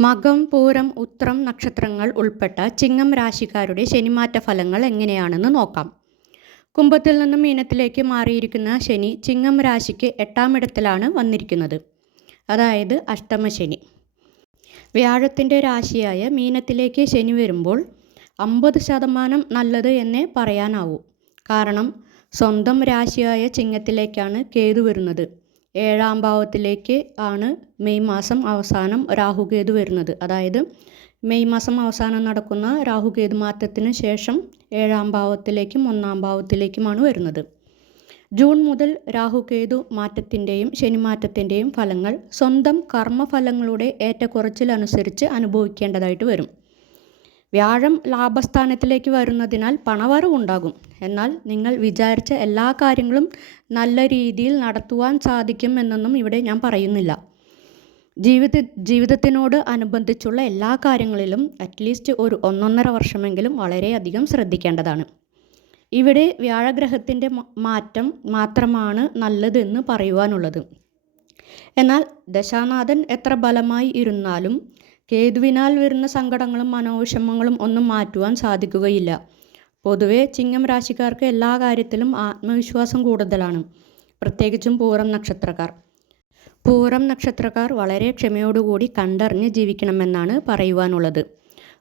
മകം പൂരം ഉത്രം നക്ഷത്രങ്ങൾ ഉൾപ്പെട്ട ചിങ്ങം രാശിക്കാരുടെ ശനിമാറ്റ ഫലങ്ങൾ എങ്ങനെയാണെന്ന് നോക്കാം. കുംഭത്തിൽ നിന്നും മീനത്തിലേക്ക് മാറിയിരിക്കുന്ന ശനി ചിങ്ങം രാശിക്ക് എട്ടാം ഇടത്തിലാണ് വന്നിരിക്കുന്നത്. അതായത് അഷ്ടമശനി. വ്യാഴത്തിന്റെ രാശിയായ മീനത്തിലേക്ക് ശനി വരുമ്പോൾ അമ്പത് ശതമാനം നല്ലത് എന്നേ പറയാനാവൂ. കാരണം സ്വന്തം രാശിയായ ചിങ്ങത്തിലേക്കാണ് കേതു വരുന്നത്. ഏഴാം ഭാവത്തിലേക്ക് ആണ് മെയ് മാസം അവസാനം രാഹുകേതു വരുന്നത്. അതായത് മെയ് മാസം അവസാനം നടക്കുന്ന രാഹുകേതു മാറ്റത്തിന് ശേഷം ഏഴാം ഭാവത്തിലേക്കും ഒന്നാം ഭാവത്തിലേക്കുമാണ് വരുന്നത്. ജൂൺ മുതൽ രാഹുകേതു മാറ്റത്തിന്റെയും ശനിമാറ്റത്തിന്റെയും ഫലങ്ങൾ സ്വന്തം കർമ്മഫലങ്ങളുടെ ഏറ്റക്കുറച്ചിലനുസരിച്ച് അനുഭവിക്കേണ്ടതായിട്ട് വരും. വ്യാഴം ലാഭസ്ഥാനത്തിലേക്ക് വരുന്നതിനാൽ പണവരവുണ്ടാകും എന്നാൽ നിങ്ങൾ വിചാരിച്ച എല്ലാ കാര്യങ്ങളും നല്ല രീതിയിൽ നടത്തുവാൻ സാധിക്കും എന്നൊന്നും ഇവിടെ ഞാൻ പറയുന്നില്ല. ജീവിത ജീവിതത്തിനോട് അനുബന്ധിച്ചുള്ള എല്ലാ കാര്യങ്ങളിലും അറ്റ്ലീസ്റ്റ് ഒരു ഒന്നൊന്നര വർഷമെങ്കിലും വളരെയധികം ശ്രദ്ധിക്കേണ്ടതാണ്. ഇവിടെ വ്യാഴഗ്രഹത്തിന്റെ മാറ്റം മാത്രമാണ് നല്ലതെന്ന് പറയുവാനുള്ളത്. എന്നാൽ ദശാനാഥൻ എത്ര ബലമായി ഇരുന്നാലും കേതുവിനാൽ വരുന്ന സങ്കടങ്ങളും മനോവിഷമങ്ങളും ഒന്നും മാറ്റുവാൻ സാധിക്കുകയില്ല. പൊതുവെ ചിങ്ങം രാശിക്കാർക്ക് എല്ലാ കാര്യത്തിലും ആത്മവിശ്വാസം കൂടുതലാണ്. പ്രത്യേകിച്ചും പൂരം നക്ഷത്രക്കാർ. പൂരം നക്ഷത്രക്കാർ വളരെ ക്ഷമയോടുകൂടി കണ്ടറിഞ്ഞ് ജീവിക്കണമെന്നാണ് പറയുവാനുള്ളത്.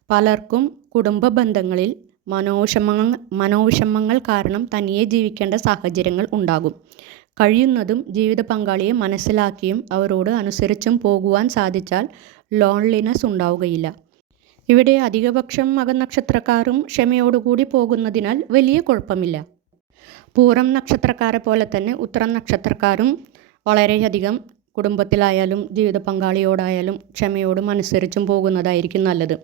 പലർക്കും കുടുംബ ബന്ധങ്ങളിൽ മനോവിഷമങ്ങൾ മനോവിഷമങ്ങൾ കാരണം തനിയെ ജീവിക്കേണ്ട സാഹചര്യങ്ങൾ ഉണ്ടാകും. കഴിയുന്നതും ജീവിത പങ്കാളിയെ മനസ്സിലാക്കിയും അവരോട് അനുസരിച്ചും പോകുവാൻ സാധിച്ചാൽ ലോൺലിനെസ് ഉണ്ടാവുകയില്ല. ഇവിടെ അധികപക്ഷം മകനക്ഷത്രക്കാരും ക്ഷമയോടുകൂടി പോകുന്നതിനാൽ വലിയ കുഴപ്പമില്ല. പൂരം നക്ഷത്രക്കാരെ പോലെ തന്നെ ഉത്തരം നക്ഷത്രക്കാരും വളരെയധികം കുടുംബത്തിലായാലും ജീവിത പങ്കാളിയോടായാലും ക്ഷമയോടും അനുസരിച്ചും പോകുന്നതായിരിക്കും നല്ലത്.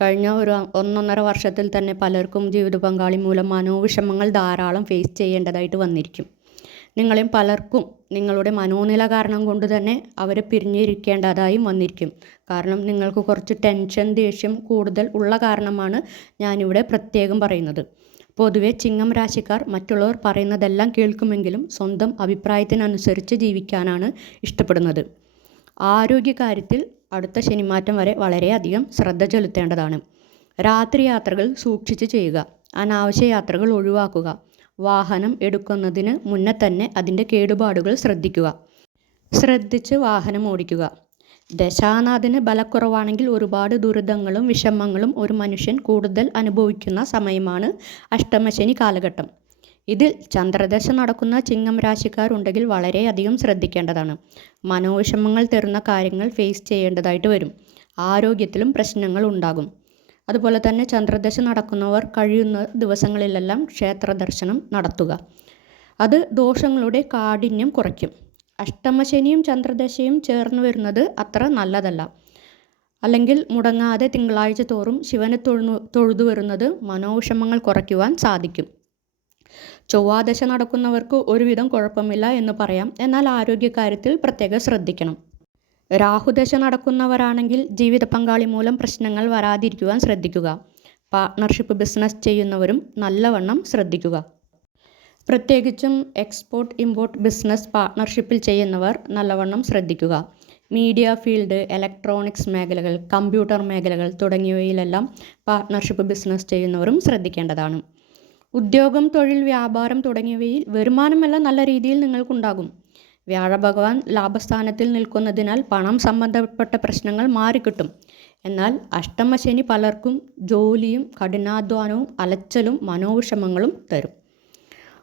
കഴിഞ്ഞ ഒരു ഒന്നൊന്നര വർഷത്തിൽ തന്നെ പലർക്കും ജീവിത പങ്കാളി മൂലം മനോവിഷമങ്ങൾ ധാരാളം ഫേസ് ചെയ്യേണ്ടതായിട്ട് വന്നിരിക്കും. നിങ്ങളിൽ പലർക്കും നിങ്ങളുടെ മനോനില കാരണം കൊണ്ട് തന്നെ അവരെ പിരിഞ്ഞിരിക്കേണ്ടതായും വന്നിരിക്കും. കാരണം നിങ്ങൾക്ക് കുറച്ച് ടെൻഷൻ ദേഷ്യം കൂടുതൽ ഉള്ള കാരണമാണ് ഞാനിവിടെ പ്രത്യേകം പറയുന്നത്. പൊതുവെ ചിങ്ങം രാശിക്കാർ മറ്റുള്ളവർ പറയുന്നതെല്ലാം കേൾക്കുമെങ്കിലും സ്വന്തം അഭിപ്രായത്തിനനുസരിച്ച് ജീവിക്കാനാണ് ഇഷ്ടപ്പെടുന്നത്. ആരോഗ്യകാര്യത്തിൽ അടുത്ത ശനിമാറ്റം വരെ വളരെയധികം ശ്രദ്ധ ചെലുത്തേണ്ടതാണ്. രാത്രി യാത്രകൾ സൂക്ഷിച്ച് ചെയ്യുക. അനാവശ്യ യാത്രകൾ ഒഴിവാക്കുക. വാഹനം എടുക്കുന്നതിന് മുന്നേ തന്നെ അതിന്റെ കേടുപാടുകൾ ശ്രദ്ധിക്കുക. ശ്രദ്ധിച്ച് വാഹനം ഓടിക്കുക. ദശാനാഥിന് ബലക്കുറവാണെങ്കിൽ ഒരുപാട് ദുരിതങ്ങളും വിഷമങ്ങളും ഒരു മനുഷ്യൻ കൂടുതൽ അനുഭവിക്കുന്ന സമയമാണ് അഷ്ടമശനി കാലഘട്ടം. ഇതിൽ ചന്ദ്രദശ നടക്കുന്ന ചിങ്ങം രാശിക്കാരുണ്ടെങ്കിൽ വളരെയധികം ശ്രദ്ധിക്കേണ്ടതാണ്. മനോവിഷമങ്ങൾ തരുന്ന കാര്യങ്ങൾ ഫേസ് ചെയ്യേണ്ടതായിട്ട് വരും. ആരോഗ്യത്തിലും പ്രശ്നങ്ങൾ ഉണ്ടാകും. അതുപോലെ തന്നെ ചന്ദ്രദശ നടക്കുന്നവർ കഴിയുന്ന ദിവസങ്ങളിലെല്ലാം ക്ഷേത്ര ദർശനം നടത്തുക. അത് ദോഷങ്ങളുടെ കാഠിന്യം കുറയ്ക്കും. അഷ്ടമശനിയും ചന്ദ്രദശയും ചേർന്ന് വരുന്നത് അത്ര നല്ലതല്ല. അല്ലെങ്കിൽ മുടങ്ങാതെ തിങ്കളാഴ്ച തോറും ശിവനെ തൊഴു തൊഴുതു വരുന്നത് മനോവിഷമങ്ങൾ കുറയ്ക്കുവാൻ സാധിക്കും. ചൊവ്വാദശ നടക്കുന്നവർക്ക് ഒരുവിധം കുഴപ്പമില്ല എന്ന് പറയാം. എന്നാൽ ആരോഗ്യകാര്യത്തിൽ പ്രത്യേകം ശ്രദ്ധിക്കണം. രാഹുദശ നടക്കുന്നവരാണെങ്കിൽ ജീവിത പങ്കാളി മൂലം പ്രശ്നങ്ങൾ വരാതിരിക്കുവാൻ ശ്രദ്ധിക്കുക. പാർട്ട്ണർഷിപ്പ് ബിസിനസ് ചെയ്യുന്നവരും നല്ലവണ്ണം ശ്രദ്ധിക്കുക. പ്രത്യേകിച്ചും എക്സ്പോർട്ട് ഇമ്പോർട്ട് ബിസിനസ് പാർട്ട്ണർഷിപ്പിൽ ചെയ്യുന്നവർ നല്ലവണ്ണം ശ്രദ്ധിക്കുക. മീഡിയ ഫീൽഡ് ഇലക്ട്രോണിക്സ് മേഖലകൾ കമ്പ്യൂട്ടർ മേഖലകൾ തുടങ്ങിയവയിലെല്ലാം പാർട്ട്ണർഷിപ്പ് ബിസിനസ് ചെയ്യുന്നവരും ശ്രദ്ധിക്കേണ്ടതാണ്. ഉദ്യോഗം തൊഴിൽ വ്യാപാരം തുടങ്ങിയവയിൽ വരുമാനമെല്ലാം നല്ല രീതിയിൽ നിങ്ങൾക്കുണ്ടാകും. വ്യാഴഭഗവാൻ ലാഭസ്ഥാനത്തിൽ നിൽക്കുന്നതിനാൽ പണം സംബന്ധപ്പെട്ട പ്രശ്നങ്ങൾ മാറിക്കിട്ടും. എന്നാൽ അഷ്ടമശനി പലർക്കും ജോലിയും കഠിനാധ്വാനവും അലച്ചലും മനോവിഷമങ്ങളും തരും.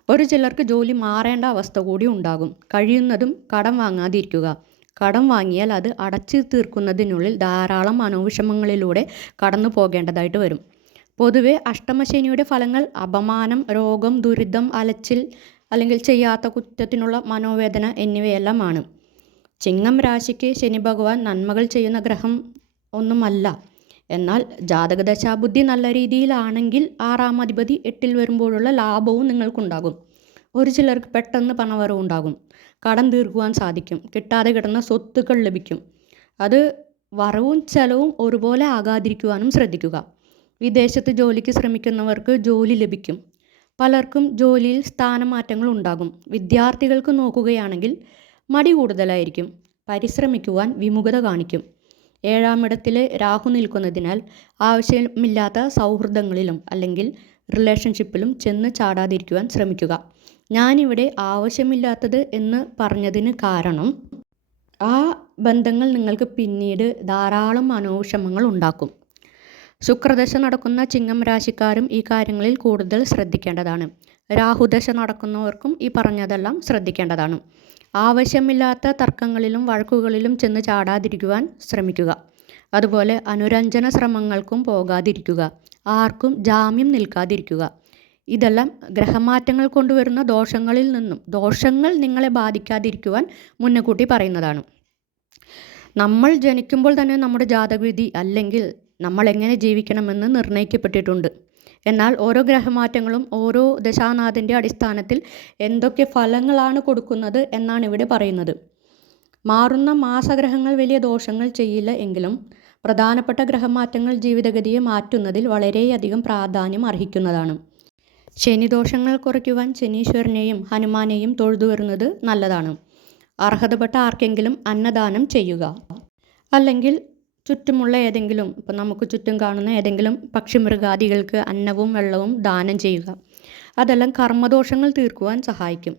ഒരു ചിലർക്ക് ജോലി മാറേണ്ട അവസ്ഥ കൂടി ഉണ്ടാകും. കഴിയുന്നതും കടം വാങ്ങാതിരിക്കുക. കടം വാങ്ങിയാൽ അത് അടച്ചു തീർക്കുന്നതിനുള്ളിൽ ധാരാളം മനോവിഷമങ്ങളിലൂടെ കടന്നു പോകേണ്ടതായിട്ട് വരും. പൊതുവെ അഷ്ടമശനിയുടെ ഫലങ്ങൾ അപമാനം രോഗം ദുരിതം അലച്ചിൽ അല്ലെങ്കിൽ ചെയ്യാത്ത കുറ്റത്തിനുള്ള മനോവേദന എന്നിവയെല്ലാമാണ്. ചിങ്ങം രാശിക്ക് ശനി ഭഗവാൻ നന്മകൾ ചെയ്യുന്ന ഗ്രഹം ഒന്നുമല്ല. എന്നാൽ ജാതകദശാബുദ്ധി നല്ല രീതിയിലാണെങ്കിൽ ആറാം അധിപതി എട്ടിൽ വരുമ്പോഴുള്ള ലാഭവും നിങ്ങൾക്കുണ്ടാകും. ഒരു ചിലർക്ക് പെട്ടെന്ന് പണവരവ് ഉണ്ടാകും. കടം തീർക്കുവാൻ സാധിക്കും. കിട്ടാതെ കിടന്ന സ്വത്തുക്കൾ ലഭിക്കും. അത് വരവും ചെലവും ഒരുപോലെ ആകാതിരിക്കുവാനും ശ്രദ്ധിക്കുക. വിദേശത്ത് ജോലിക്ക് ശ്രമിക്കുന്നവർക്ക് ജോലി ലഭിക്കും. പലർക്കും ജോലിയിൽ സ്ഥാനമാറ്റങ്ങൾ ഉണ്ടാകും വിദ്യാർത്ഥികൾക്ക് നോക്കുകയാണെങ്കിൽ മടി കൂടുതലായിരിക്കും. പരിശ്രമിക്കുവാൻ വിമുഖത കാണിക്കും. ഏഴാമിടത്തിൽ രാഹു നിൽക്കുന്നതിനാൽ ആവശ്യമില്ലാത്ത സൗഹൃദങ്ങളിലും അല്ലെങ്കിൽ റിലേഷൻഷിപ്പിലും ചെന്ന് ചാടാതിരിക്കുവാൻ ശ്രമിക്കുക. ഞാനിവിടെ ആവശ്യമില്ലാത്തത് എന്ന് പറഞ്ഞതിന് കാരണം ആ ബന്ധങ്ങൾ നിങ്ങൾക്ക് പിന്നീട് ധാരാളം മനോവിഷമങ്ങൾ ഉണ്ടാക്കും. ശുക്രദശ നടക്കുന്ന ചിങ്ങം രാശിക്കാരും ഈ കാര്യങ്ങളിൽ കൂടുതൽ ശ്രദ്ധിക്കേണ്ടതാണ്. രാഹുദശ നടക്കുന്നവർക്കും ഈ പറഞ്ഞതെല്ലാം ശ്രദ്ധിക്കേണ്ടതാണ്. ആവശ്യമില്ലാത്ത തർക്കങ്ങളിലും വഴക്കുകളിലും ചെന്ന് ചാടാതിരിക്കുവാൻ ശ്രമിക്കുക. അതുപോലെ അനുരഞ്ജന ശ്രമങ്ങൾക്കും പോകാതിരിക്കുക. ആർക്കും ജാമ്യം നിൽക്കാതിരിക്കുക. ഇതെല്ലാം ഗ്രഹമാറ്റങ്ങൾ കൊണ്ടുവരുന്ന ദോഷങ്ങളിൽ നിന്നും ദോഷങ്ങൾ നിങ്ങളെ ബാധിക്കാതിരിക്കുവാൻ മുന്നുകൂട്ടി പറയുന്നതാണ്. നമ്മൾ ജനിക്കുമ്പോൾ തന്നെ നമ്മുടെ ജാതകവിധി അല്ലെങ്കിൽ നമ്മൾ എങ്ങനെ ജീവിക്കണമെന്ന് നിർണയിക്കപ്പെട്ടിട്ടുണ്ട്. എന്നാൽ ഓരോ ഗ്രഹമാറ്റങ്ങളും ഓരോ ദശാനാഥന്റെ അടിസ്ഥാനത്തിൽ എന്തൊക്കെ ഫലങ്ങളാണ് കൊടുക്കുന്നത് എന്നാണ് ഇവിടെ പറയുന്നത്. മാറുന്ന മാസഗ്രഹങ്ങൾ വലിയ ദോഷങ്ങൾ ചെയ്യില്ല എങ്കിലും പ്രധാനപ്പെട്ട ഗ്രഹമാറ്റങ്ങൾ ജീവിതഗതിയെ മാറ്റുന്നതിൽ വളരെയധികം പ്രാധാന്യം അർഹിക്കുന്നതാണ്. ശനിദോഷങ്ങൾ കുറയ്ക്കുവാൻ ശനീശ്വരനെയും ഹനുമാനെയും തൊഴുതു വരുന്നത് നല്ലതാണ്. അർഹതപ്പെട്ട ആർക്കെങ്കിലും അന്നദാനം ചെയ്യുക. അല്ലെങ്കിൽ ചുറ്റുമുള്ള ഏതെങ്കിലും ഇപ്പം നമുക്ക് ചുറ്റും കാണുന്ന ഏതെങ്കിലും പക്ഷിമൃഗാദികൾക്ക് അന്നവും വെള്ളവും ദാനം ചെയ്യുക. അതെല്ലാം കർമ്മദോഷങ്ങൾ തീർക്കുവാൻ സഹായിക്കും.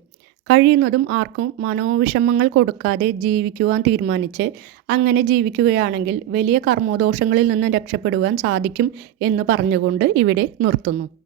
കഴിയുന്നതും ആർക്കും മനോവിഷമങ്ങൾ കൊടുക്കാതെ ജീവിക്കുവാൻ തീരുമാനിച്ച് അങ്ങനെ ജീവിക്കുകയാണെങ്കിൽ വലിയ കർമ്മദോഷങ്ങളിൽ നിന്ന് രക്ഷപ്പെടുവാൻ സാധിക്കും എന്ന് പറഞ്ഞുകൊണ്ട് ഇവിടെ നിർത്തുന്നു.